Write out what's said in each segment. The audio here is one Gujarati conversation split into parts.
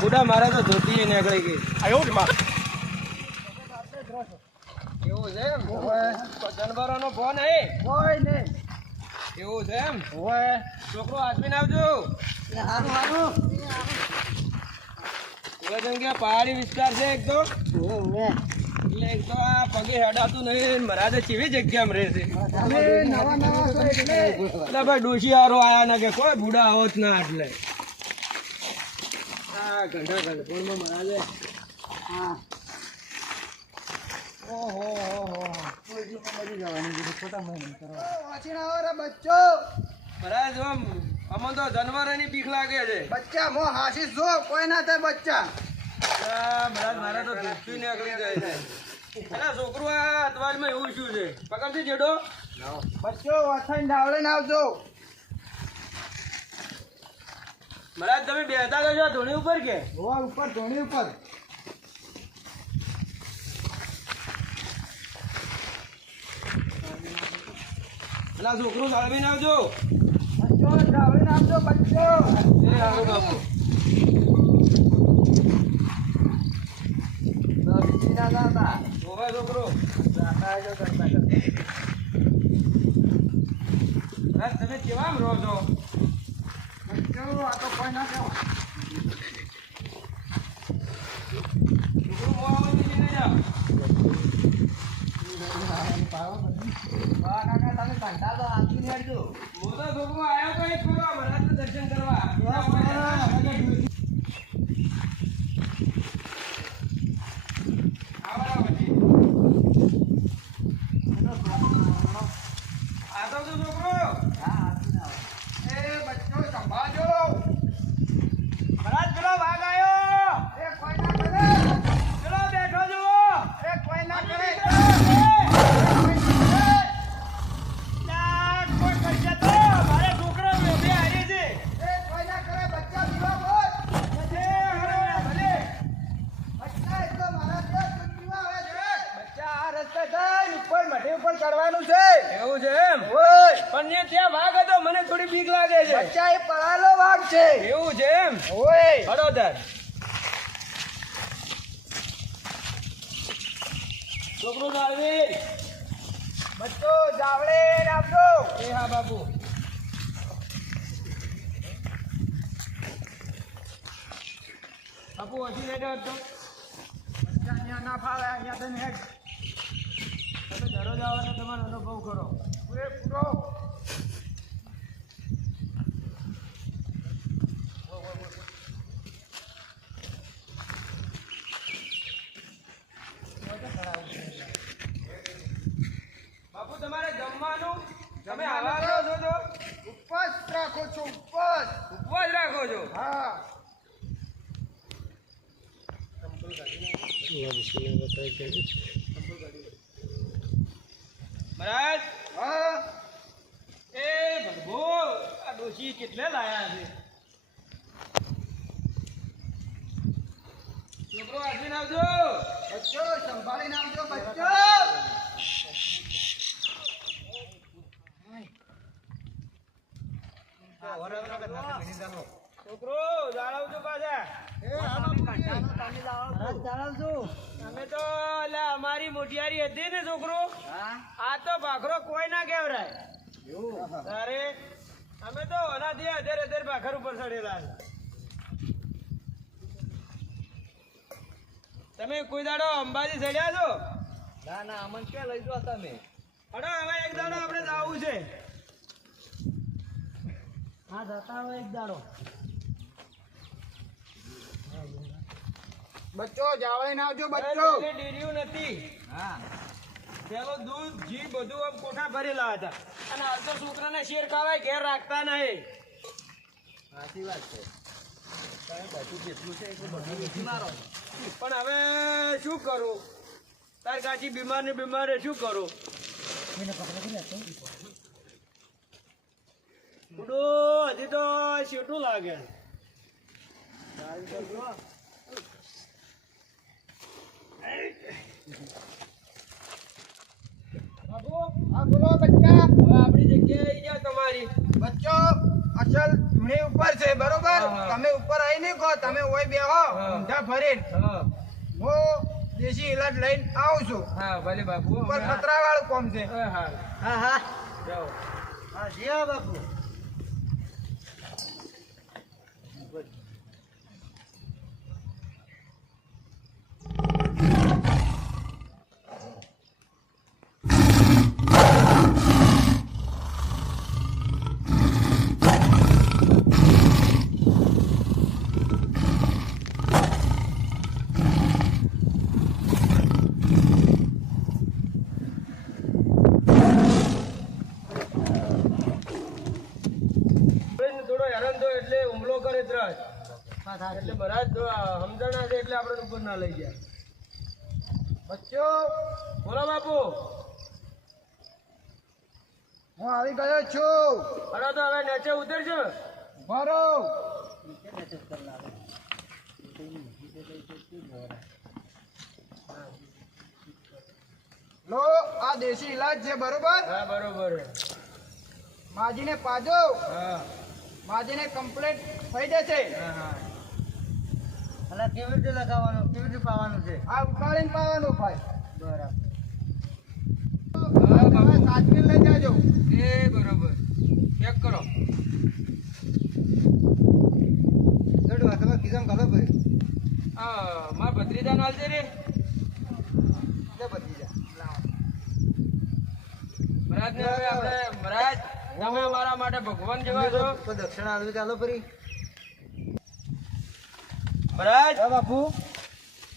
બુડા મારે તો ધોતી નીકળી ગઈ. આવ્યો ને માં એવું છે એમ જનવરોનો ફોન હે કોઈ ને એવું છે એમ ઓય છોકરો આદમીને આવજો. હારું હારું કે પહાડી વિસ્તાર છે એક તો એટલે એક તો આ પગે હેડાતું નહીં. મહારાજે કેવી જગ્યામાં રહે છે નવા નવા છો એટલે એટલે ભાઈ ડોશી હારો આયા ના કે કોઈ બુડા આવત ના એટલે આ ઘંટા ગણપણમાં મહારાજે હા ઓહો કોઈ જો મરી જવાની છે ખોટા મહેનત કરો વાંચીને આવો રે બચ્ચો મહારાજ આમ અમને તો જનવરોની બીક લાગે છે. બચ્ચા મો હાસીસ જો કોઈ ના થાય બચ્ચા મહારાજ મારે તો ધૂપથી નીકળી જાય છે. અલા છોકરું આ અતવારમાં એવું શું છે પકડથી જેડો બચ્ચો વાથાઈને ડાવડે ને આવજો મહારાજ તમે બેહતા ગયો છો ધોણી ઉપર કે હોવા ઉપર ધોણી ઉપર અલા છોકરું જાળવીને આવજો. બચ્ચો ડાવડે આવજો બચ્ચો એ હારું બાપુ ના દાદા ઓવા છોકરો દાદા જો કરતા મહારાજ તમે કેવામ રહો છો? બચ્ચો આ તો કોઈ ના કેવો છોકરું મોવા લઈને જાઓ. કાકા તમે કંટાળો તો આપી દેજો હું તો છોકરો આવ્યો તો એક કરવા મહારાજના દર્શન કરવા. ચડવાનું છે એવું છે એમ ઓય પણ જે ત્યાં વાઘ હતો મને થોડી બીક લાગે છે. બચ્ચા એ પળાલો વાઘ છે એવું છે એમ ઓય હળોદર છોકરું જાળવી બચ્ચો જાવડે આપજો એ હા બાપુ બાપુ હજી રેડો હતો બચ્ચા અહીંયા ના ફાવે અહીંયા તને હેડ તમે દરરોજ આવો તો તમારો અનુભવ કરો. પૂરો બાપુ તમારે જમવાનું તમે આવા કરો છો તો ઉપવાસ રાખો છો ઉપવાસ ઉપવાસ રાખો છો. હા મહારાજ હા એ ભગવો આ ડોશી કેટલે લાયા છે. છોકરો આજીને આવજો. બચ્ચો સંભાળીને આવજો બચ્ચો છોકરો જાળવજો પાછા. અમે તો અલા અમારી મોટિયારી હતી ને છોકરો આ તો ભાખરો કોઈ ના કેવરાય તારે અમે તો અનાથી અધેર ભાખર ઉપર ચડેલા છે. તમે કોઈ દાડો અંબાજી ચડ્યા છો? ના ના અમન ક્યાં લઈ જાવ તમે અડો હવે એક દાડો આપણે જવું છે. હા જતા હોય એક દાડો બચ્ચો જાવળીને આવજો બચ્ચો ડેરીયું નથી. હા પેલો દૂધ ઘી બધું આમ કોઠા ભરેલા હતા અને હાલ તો છોકરાને શેર ખાવાય ઘેર રાખતા નહીં. સાચી વાત છે બધું જેટલું છે એટલું બધું નથી મારો પણ હવે શું કરું? તાર કાચી બીમાર ને બીમારે શું કરું? ઉડો હજી તો શેઠું લાગે. બાપુ, હા બોલો બચ્ચા. હવે આપણી જગ્યાએ આવી ગયા તમારી. બચ્ચો અસલ ધૂણી ઉપર છે બરોબર. હા. તમે ઉપર આવી નહીં કહો, તમે ઓય બેહો હા. ઊંધા ફરીને. હા હું દેશી ઇલાજ લઈને આવું છું. હા ભલે બાપુ. ઉપર ખતરા વાળું કોમ છે. હા હા હા જાઓ. હા જી બાપુ. થોડો હેરાન થયો એટલે હુમલો કરે ત્રાસ. એટલે બરાજ સમજણા છે એટલે આપણે ઉપર ના લઈ ગયા. બચ્ચો બોલો બાપુ. હું આવી ગયો છું. અરે તો હવે નીચે ઉતરજો. ભરો લો આ દેશી ઇલાજ છે બરોબર. હા બરોબર. માજીને પાજો, હા માજીને કમ્પ્લીટ થઈ જશે. હા હા. અને કેવી રીતે લગાવવાનું, કેવી રીતે પાવાનું છે? આ ઉકાળીને પાવાનું ભાઈ. બરાબર. હા બાબા સાચવીને લઈ જાજો. એ બરોબર. ચેક કરો. ચડવા તમે કીધમ ઘાલો ભાઈ. મારા ભત્રીજા નાલ છે રે. લે બધી જા. મહારાજ ને હવે આપણે મહારાજ તમે અમારા માટે ભગવાન જેવા છો. તો દક્ષિણા આલવી ચાલો ફરી. મહારાજ હા બાપુ.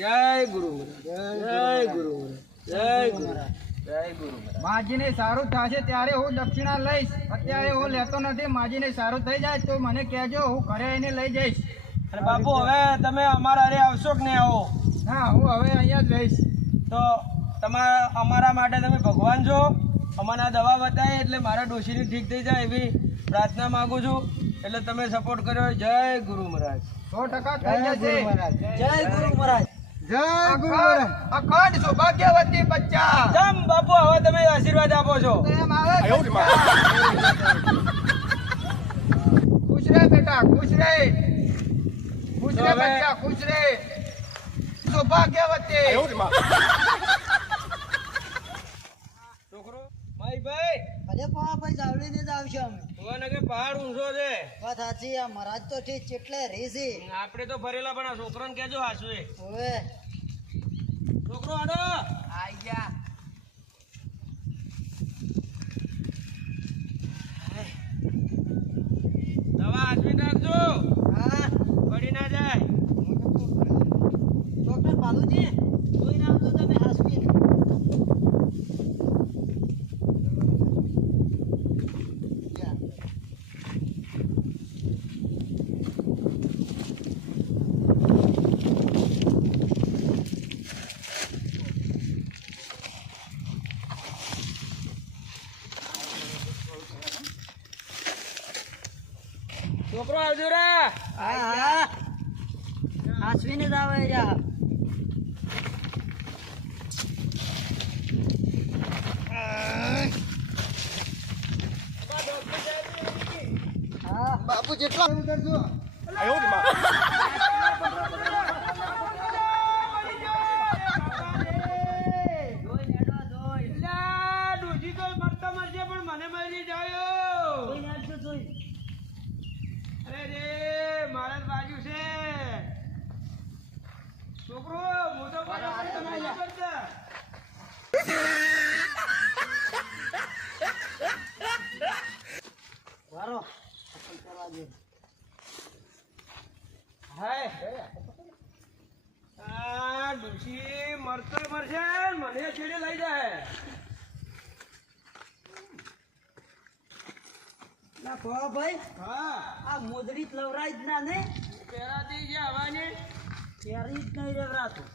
જય ગુરુ જય ગુરુ જય ગુરુ જય ગુરુ. માજીને સારું થશે ત્યારે હું દક્ષિણા લઈશ. અત્યારે હું લેતો નથી. માજીને સારું થઈ જાય તો મને કહેજો, હું ઘરે એને લઈ જઈશ. અને બાપુ હવે તમે અમારા અરે આવશો કે નહીં આવો? હા હું હવે અહીંયા જ રહીશ. તો તમારા અમારા માટે તમે ભગવાન છો. અમને આ દવા બતાવી એટલે મારા ડોશીની ઠીક થઈ જાય એવી પ્રાર્થના માંગુ છું. એટલે તમે સપોર્ટ કર્યો. જય ગુરુ મહારાજ. 100% થઈ જશે. જય ગુરુ મહારાજ. જય ગુરુ મહારાજ. અખંડ સૌભાગ્યવતી બચ્ચા. જમ બાપુ હવે તમે આશીર્વાદ આપો છો. એમ આવે બચ્ચા. ખુશ રહે બેટા, ખુશ રહે. ખુશ રહે બચ્ચા, ખુશ રહે. સૌભાગ્યવતી. છોકરો માઈ ભાઈ અરે પા ભાઈ જાવડીને જ આવશે અમે. ભગવાન કે પહાડ ઊંચો છે. વાત સાચી, આ મહારાજ તો ઠીક કેટલે રેસી. આપણે તો ફરેલા પણ આ છોકરાને કેજો હાસુ એ. હવે છોકરો આડો આઈ ગયા. દવા હાસવી નાખજો. હા પડી ના જાય. ડોક્ટર બાલુજી જોઈને આવજો તમે હાસવી. છોકરો આવજો રે. હા હા હાસવીને જ આવે જા. હા બાપુ જેટલા ઉતરજો. જોઈ લેડો જોઈ. લા, ડોશી તો મરતા મરશે પણ મને મરી જાયો. જોઈ લેડજો જોઈ. અરે રે મારા જ બાજુ છે. છોકરો મોટો પડ્યો પણ તમે નહીં કરતા. વારો હાય આ ડોશી મરતો મરશે ને મને છેડે લઈ જાય. ના પા ભાઈ હા આ મોદડી જ લવરાય જ ના ને. પેરાથી જે હવાની ત્યારે જ નહીં રેવરાતું.